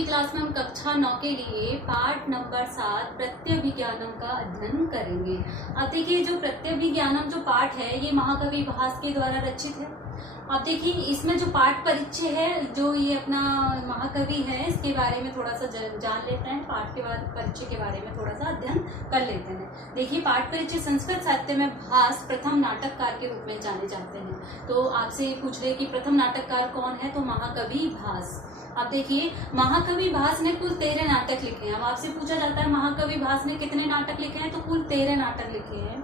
की क्लास में हम कक्षा 9 के लिए पाठ नंबर 7 प्रत्यभिज्ञानम का अध्ययन करेंगे। अब देखिए जो प्रत्यभिज्ञानम जो पाठ है ये महाकवि भास के द्वारा रचित है। अब देखिए इसमें जो पाठ परिचय है, जो ये अपना महाकवि है, इसके बारे में थोड़ा सा जान लेते हैं। पाठ के बाद परिचय के बारे में थोड़ा सा अध्ययन कर लेते हैं। देखिए पाठ परिचय संस्कृत साहित्य में भास प्रथम नाटककार के रूप में जाने जाते हैं। तो आपसे पूछ रहे कि प्रथम नाटककार कौन है, तो महाकवि भास। अब देखिए महाकवि भास ने कुल 13 नाटक लिखे हैं। अब आपसे पूछा जाता है महाकवि भास ने कितने नाटक लिखे हैं, तो कुल 13 नाटक लिखे हैं।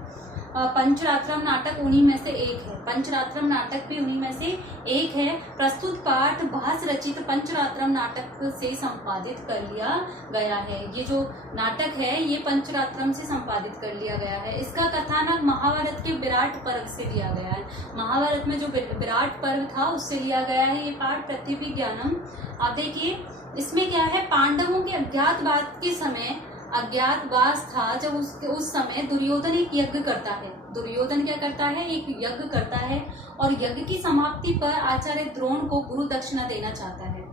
पंचरात्रम नाटक उन्हीं में से एक है। पंचरात्रम नाटक भी उन्हीं में से एक है। प्रस्तुत पाठ भास रचित पंचरात्रम नाटक से संपादित कर लिया गया है। ये जो नाटक है ये पंचरात्रम से संपादित कर लिया गया है। इसका कथानक महाभारत के विराट पर्व से लिया गया है। महाभारत में जो विराट पर्व था उससे लिया गया है ये पाठ प्रत्यभिज्ञानम। अब देखिए इसमें क्या है, पांडवों के अज्ञातवास के समय अज्ञातवास था जब उस समय दुर्योधन एक यज्ञ करता है। दुर्योधन क्या करता है, एक यज्ञ करता है और यज्ञ की समाप्ति पर आचार्य द्रोण को गुरु दक्षिणा देना चाहता है।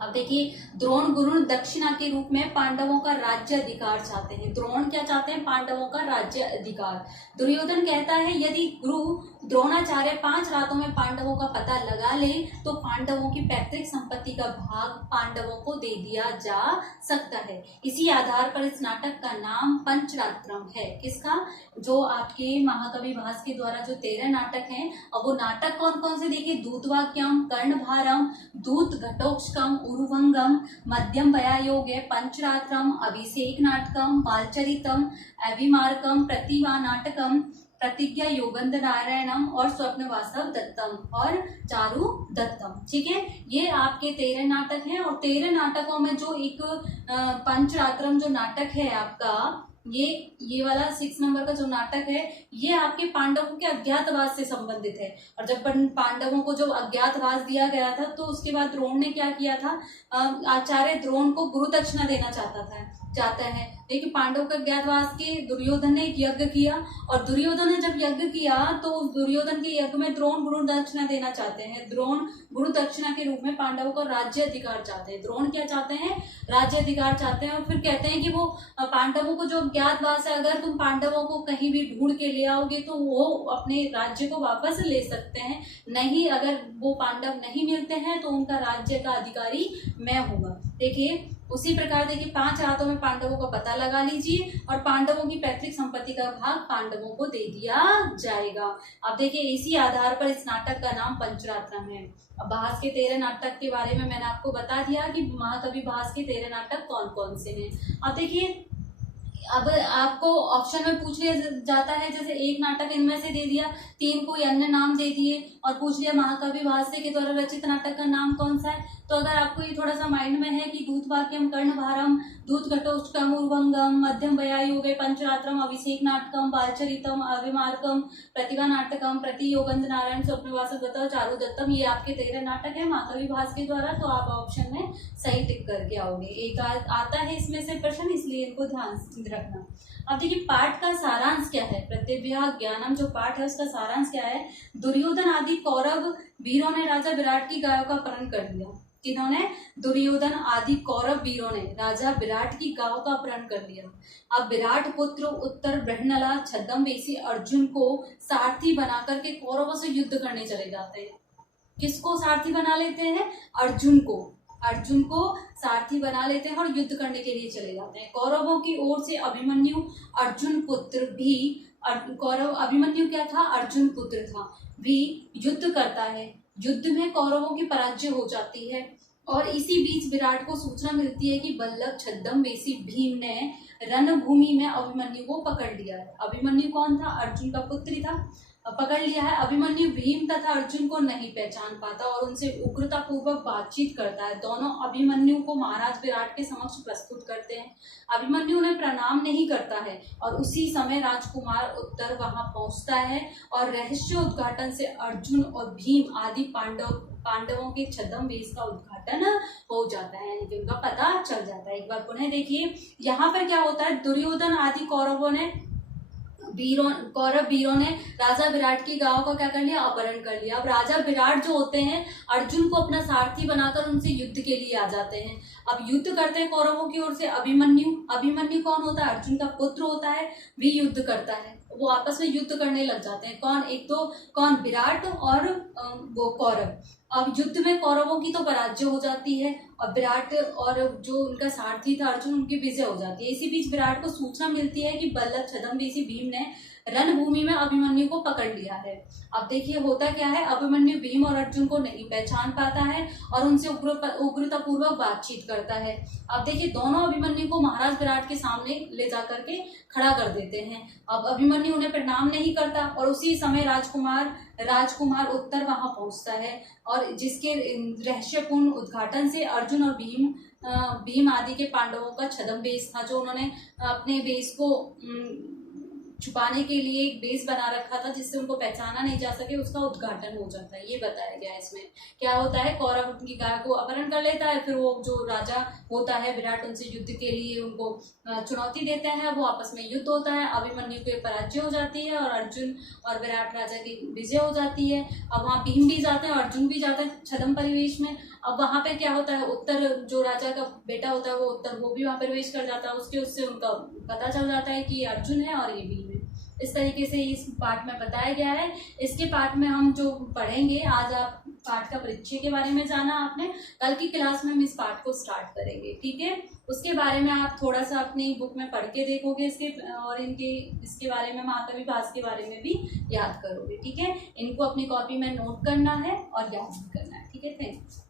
अब देखिए द्रोण गुरु दक्षिणा के रूप में पांडवों का राज्य अधिकार चाहते हैं। द्रोण क्या चाहते हैं, पांडवों का राज्य अधिकार। दुर्योधन कहता है यदि गुरु द्रोणाचार्य 5 रातों में पांडवों का पता लगा ले तो पांडवों की पैतृक संपत्ति का भाग पांडवों को दे दिया जा सकता है। इसी आधार पर इस नाटक का नाम पंचरात्रम है। किसका, जो आपके महाकवि भास के द्वारा जो 13 नाटक हैं। और वो नाटक कौन कौन से देखिए, दूतवाक्यम, कर्णभारम, दूत घटोत्कचम, उरुभंगम, मध्यम वयायोगे, पंचरात्रम, अभिषेक नाटकम, बालचरितम, अभिमार्कम, प्रतिभा नाटकम, प्रतिज्ञा योगेंद्र नारायणम और स्वप्न वासव दत्तम और चारु दत्तम। ठीक है, ये आपके 13 नाटक हैं। और 13 नाटकों में जो एक पंचरात्रम जो नाटक है आपका, ये वाला 6 नंबर का जो नाटक है ये आपके पांडवों के अज्ञातवास से संबंधित है। और जब पांडवों को जो अज्ञातवास दिया गया था तो उसके बाद द्रोण ने क्या किया था, आचार्य द्रोण को गुरु दक्षिणा देना चाहता है। लेकिन पांडवों के अज्ञातवास के दुर्योधन ने एक यज्ञ किया और दुर्योधन ने जब यज्ञ किया तो उस दुर्योधन के यज्ञ में द्रोण गुरु दक्षिणा देना चाहते हैं। द्रोण गुरु दक्षिणा के रूप में पांडवों को राज्य अधिकार चाहते हैं। द्रोण क्या चाहते हैं, राज्य अधिकार चाहते हैं। और फिर कहते हैं कि वो पांडवों को जो अज्ञातवास है, अगर तुम पांडवों को कहीं भी ढूंढ के ले आओगे तो वो अपने राज्य को वापस ले सकते हैं। नहीं, अगर वो पांडव नहीं मिलते हैं तो उनका राज्य का अधिकारी मैं होगा। देखिए उसी प्रकार देखिए 5 रातों में पांडवों का पता लगा लीजिए और पांडवों की पैतृक संपत्ति का भाग पांडवों को दे दिया जाएगा। अब देखिए इसी आधार पर इस नाटक का नाम पंचरात्रम है। अब भास के 13 नाटक के बारे में मैंने आपको बता दिया कि महाकवि भास के 13 नाटक कौन कौन से हैं। अब देखिए अब आपको ऑप्शन में पूछ लिया जाता है, जैसे एक नाटक इनमें से दे दिया, 3 कोई अन्य नाम दे दिए और पूछ लिया महाकवि भास के द्वारा रचित नाटक का नाम कौन सा है। तो अगर आपको ये थोड़ा सा माइंड में है कि दूतवाक्यम, कर्णभारम, दूत घटोत्कचम, उरुभंगम, मध्यम वयायोगे, पंचरात्रम, अभिषेक नाटकम, बालचरितम, अभिमार्कम, प्रतिभा नाटकम, प्रति योगेंद्र नारायण, स्वप्न वासव दत्तम, चारु दत्तम, ये आपके 13 नाटक है महाकवि भास के द्वारा। तो आप ऑप्शन में सही टिक करके आओगे। एक आता है इसमें से प्रश्न, इसलिए इनको ध्यान रखना। अब देखिए पाठ का सारांश क्या है, प्रत्यभिज्ञानम जो पाठ है उसका सारांश क्या है। दुर्योधन आदि कौरव वीरों ने राजा विराट की गायों का अपहरण कर लिया। किन्होंने, दुर्योधन आदि कौरव वीरों ने राजा विराट की गायों का अपहरण कर लिया। अब विराट पुत्र उत्तर बृहन्नला छद्मवेशी अर्जुन को सारथी बनाकर के कौरवों से युद्ध करने चले जाते हैं। किसको सारथी बना लेते हैं, अर्जुन को सारथी बना लेते हैं और युद्ध करने के लिए चले जाते हैं। कौरवों की ओर से अभिमन्यु अर्जुन पुत्र भी, अभिमन्यु क्या था, अर्जुन पुत्र था, भी युद्ध करता है। युद्ध में कौरवों की पराजय हो जाती है और इसी बीच विराट को सूचना मिलती है कि बल्लभ छद्मवेशी भीम ने रणभूमि में अभिमन्यु को पकड़ लिया है। अभिमन्यु कौन था, अर्जुन का पुत्र था, पकड़ लिया है। अभिमन्यु भीम तथा अर्जुन को नहीं पहचान पाता और उनसे उग्रता पूर्वक बातचीत करता है। दोनों अभिमन्यु को महाराज विराट के समक्ष प्रस्तुत करते हैं। अभिमन्यु उन्हें प्रणाम नहीं करता है और उसी समय राजकुमार उत्तर वहां पहुंचता है और रहस्य उद्घाटन से अर्जुन और भीम आदि पांडवों के छद्मवेश का उद्घाटन हो जाता है, यानी कि उनका पता चल जाता है। एक बार पुनः देखिए यहाँ पर क्या होता है, दुर्योधन आदि कौरवों ने कौरव वीरों ने राजा विराट की गायों का क्या कर लिया, अपहरण कर लिया। अब राजा विराट जो होते हैं अर्जुन को अपना सारथी बनाकर उनसे युद्ध के लिए आ जाते हैं। अब युद्ध करते हैं कौरवों की ओर से अभिमन्यु। अभिमन्यु कौन होता है, अर्जुन का पुत्र होता है, भी युद्ध करता है। वो आपस में युद्ध करने लग जाते हैं। कौन, एक तो कौन, विराट और वो कौरव। अब युद्ध में कौरवों की तो पराजय हो जाती है और विराट और जो उनका सारथी था अर्जुन, उनकी विजय हो जाती है। इसी बीच विराट को सूचना मिलती है कि बल्लभ छद्मवेशी भीम ने रणभूमि में अभिमन्यु को पकड़ लिया है। अब देखिए होता क्या है, अभिमन्यु भीम और अर्जुन को नहीं पहचान पाता है और उनसे उग्रतापूर्वक बातचीत करता है। अब देखिए दोनों अभिमन्यु को महाराज विराट के सामने ले जाकर के खड़ा कर देते हैं। अब अभिमन्यु उन्हें प्रणाम नहीं करता और उसी समय राजकुमार उत्तर वहां पहुंचता है और जिसके रहस्यपूर्ण उद्घाटन से अर्जुन और भीम आदि के पांडवों का छद्मवेश था, जो उन्होंने अपने वेश को छुपाने के लिए एक बेस बना रखा था जिससे उनको पहचाना नहीं जा सके, उसका उद्घाटन हो जाता है। ये बताया गया है इसमें। क्या होता है, कौरव उनकी गाय को अपहरण कर लेता है, फिर वो जो राजा होता है विराट उनसे युद्ध के लिए उनको चुनौती देते हैं, वो आपस में युद्ध होता है, अभिमन्यु के पराजय हो जाती है और अर्जुन और विराट राजा की विजय हो जाती है। अब वहाँ भीम भी जाते हैं, अर्जुन भी जाते हैं छद्म परिवेश में। अब वहाँ पे क्या होता है, उत्तर जो राजा का बेटा होता है वो भी वहाँ प्रवेश कर जाता है, उससे उनका पता चल जाता है कि ये अर्जुन है और ये भीम है। इस तरीके से इस पाठ में बताया गया है। इसके पाठ में हम जो पढ़ेंगे, आज आप पाठ का परिचय के बारे में जाना आपने, कल की क्लास में हम इस पाठ को स्टार्ट करेंगे, ठीक है। उसके बारे में आप थोड़ा सा अपनी बुक में पढ़ के देखोगे और इसके बारे में, महाकवि भास के बारे में भी याद करोगे, ठीक है। इनको अपनी कॉपी में नोट करना है और याद भी करना है, ठीक है। Thank you.